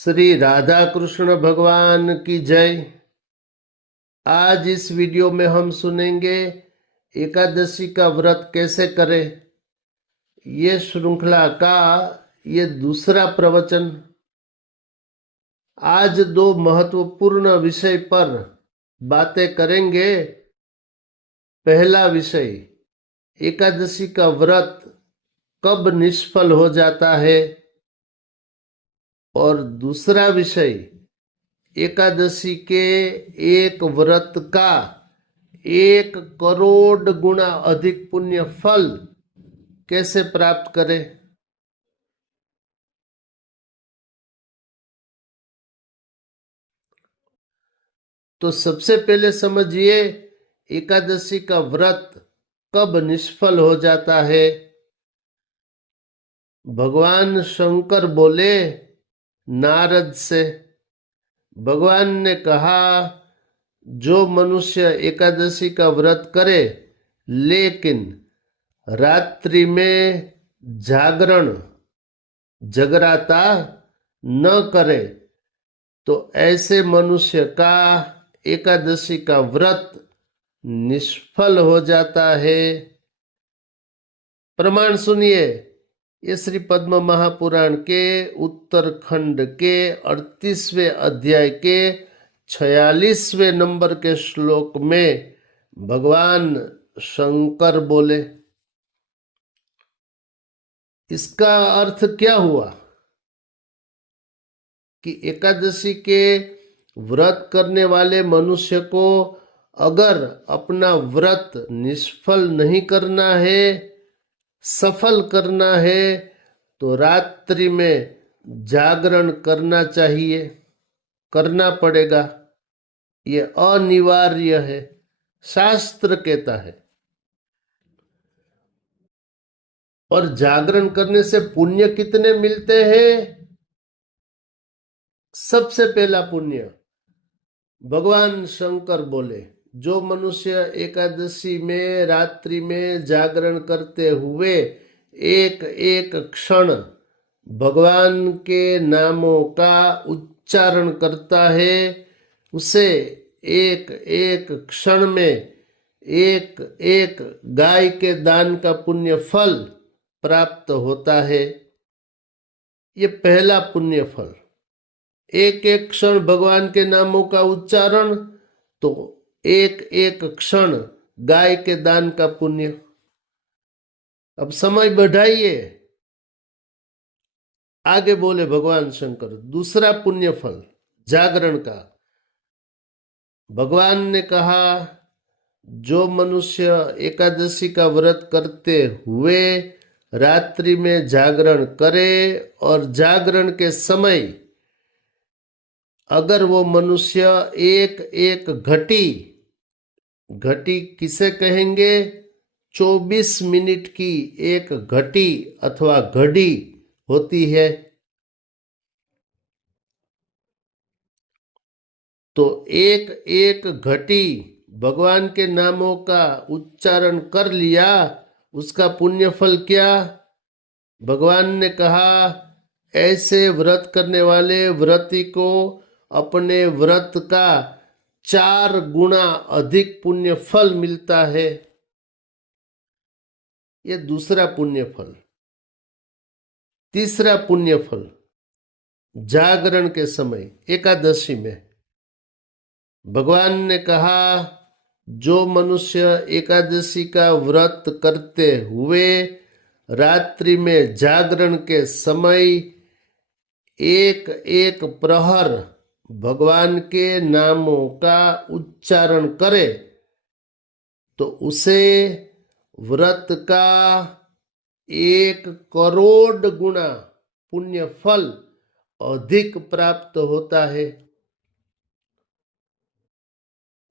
श्री राधा कृष्ण भगवान की जय। आज इस वीडियो में हम सुनेंगे एकादशी का व्रत कैसे करें। ये श्रृंखला का ये दूसरा प्रवचन। आज दो महत्वपूर्ण विषय पर बातें करेंगे। पहला विषय, एकादशी का व्रत कब निष्फल हो जाता है, और दूसरा विषय, एकादशी के एक व्रत का 1 करोड़ गुना अधिक पुण्य फल कैसे प्राप्त करें। तो सबसे पहले समझिए एकादशी का व्रत कब निष्फल हो जाता है। भगवान शंकर बोले नारद से, भगवान ने कहा, जो मनुष्य एकादशी का व्रत करे लेकिन रात्रि में जागरण जगराता न करे, तो ऐसे मनुष्य का एकादशी का व्रत निष्फल हो जाता है। प्रमाण सुनिए। ये श्री पद्म महापुराण के उत्तरखंड के 38वें अध्याय के 46वें नंबर के श्लोक में भगवान शंकर बोले। इसका अर्थ क्या हुआ कि एकादशी के व्रत करने वाले मनुष्य को अगर अपना व्रत निष्फल नहीं करना है, सफल करना है, तो रात्रि में जागरण करना चाहिए, करना पड़ेगा। ये अनिवार्य है, शास्त्र कहता है। और जागरण करने से पुण्य कितने मिलते हैं? सबसे पहला पुण्य भगवान शंकर बोले, जो मनुष्य एकादशी में रात्रि में जागरण करते हुए एक एक क्षण भगवान के नामों का उच्चारण करता है, उसे एक एक क्षण में एक एक गाय के दान का पुण्य फल प्राप्त होता है। ये पहला पुण्य फल। एक एक क्षण भगवान के नामों का उच्चारण, तो एक एक क्षण गाय के दान का पुण्य। अब समय बढ़ाइए, आगे बोले भगवान शंकर, दूसरा पुण्य फल जागरण का। भगवान ने कहा, जो मनुष्य एकादशी का व्रत करते हुए रात्रि में जागरण करे और जागरण के समय अगर वो मनुष्य एक एक घटी, घटी किसे कहेंगे? 24 मिनट की एक घटी अथवा घड़ी होती है। तो एक एक घटी भगवान के नामों का उच्चारण कर लिया, उसका पुण्य फल क्या? भगवान ने कहा, ऐसे व्रत करने वाले व्रती को अपने व्रत का 4 गुना अधिक पुण्य फल मिलता है। यह दूसरा पुण्य फल। तीसरा पुण्य फल जागरण के समय एकादशी में भगवान ने कहा, जो मनुष्य एकादशी का व्रत करते हुए रात्रि में जागरण के समय एक एक प्रहर भगवान के नामों का उच्चारण करे, तो उसे व्रत का 1 करोड़ गुना पुण्य फल अधिक प्राप्त होता है।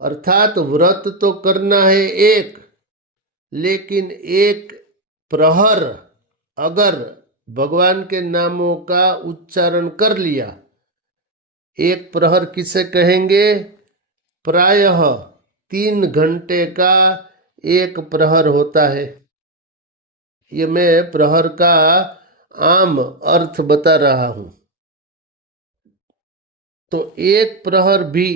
अर्थात व्रत तो करना है एक, लेकिन एक प्रहर अगर भगवान के नामों का उच्चारण कर लिया, एक प्रहर किसे कहेंगे? प्रायः 3 घंटे का एक प्रहर होता है। ये मैं प्रहर का आम अर्थ बता रहा हूं। तो एक प्रहर भी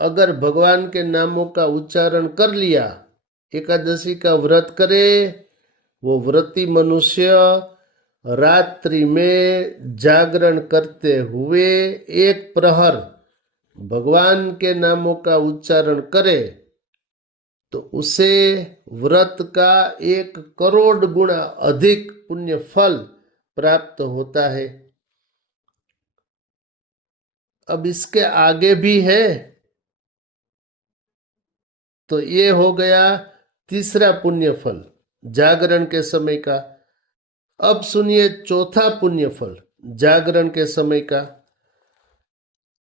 अगर भगवान के नामों का उच्चारण कर लिया, एकादशी का व्रत करे, वो व्रती मनुष्य रात्रि में जागरण करते हुए एक प्रहर भगवान के नामों का उच्चारण करे तो उसे व्रत का 1 करोड़ गुना अधिक पुण्य फल प्राप्त होता है। अब इसके आगे भी है, तो ये हो गया तीसरा पुण्य फल जागरण के समय का। अब सुनिए चौथा पुण्य फल जागरण के समय का।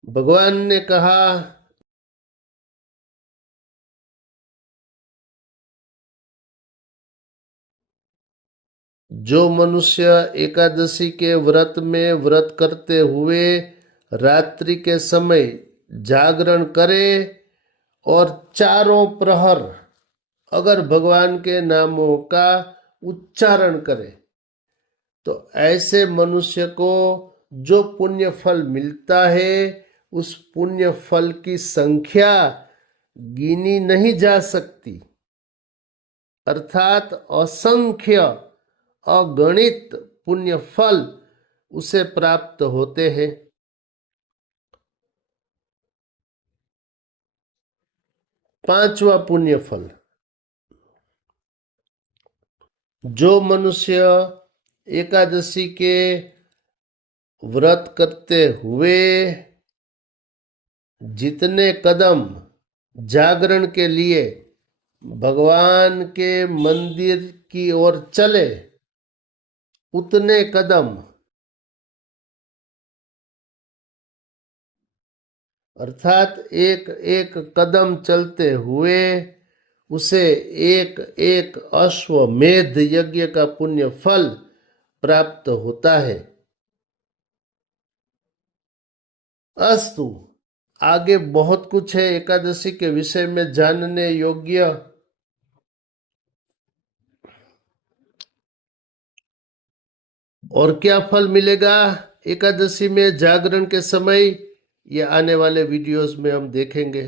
भगवान ने कहा, जो मनुष्य एकादशी के व्रत में व्रत करते हुए रात्रि के समय जागरण करे और चारों प्रहर अगर भगवान के नामों का उच्चारण करे तो ऐसे मनुष्य को जो पुण्य फल मिलता है उस पुण्य फल की संख्या गिनी नहीं जा सकती, अर्थात असंख्य अगणित पुण्य फल उसे प्राप्त होते हैं। पांचवा पुण्य फल, जो मनुष्य एकादशी के व्रत करते हुए जितने कदम जागरण के लिए भगवान के मंदिर की ओर चले उतने कदम, अर्थात एक एक कदम चलते हुए उसे एक एक अश्वमेध यज्ञ का पुण्य फल प्राप्त होता है। अस्तु, आगे बहुत कुछ है एकादशी के विषय में जानने योग्य। और क्या फल मिलेगा एकादशी में जागरण के समय, ये आने वाले वीडियोस में हम देखेंगे।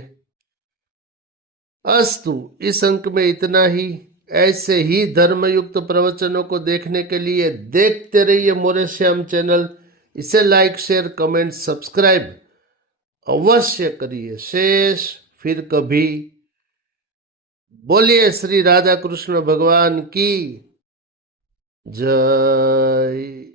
अस्तु, इस अंक में इतना ही। ऐसे ही धर्मयुक्त प्रवचनों को देखने के लिए देखते रहिए मोरे श्याम चैनल। इसे लाइक शेयर कमेंट सब्सक्राइब अवश्य करिए। शेष फिर कभी। बोलिए श्री राधा कृष्ण भगवान की जय।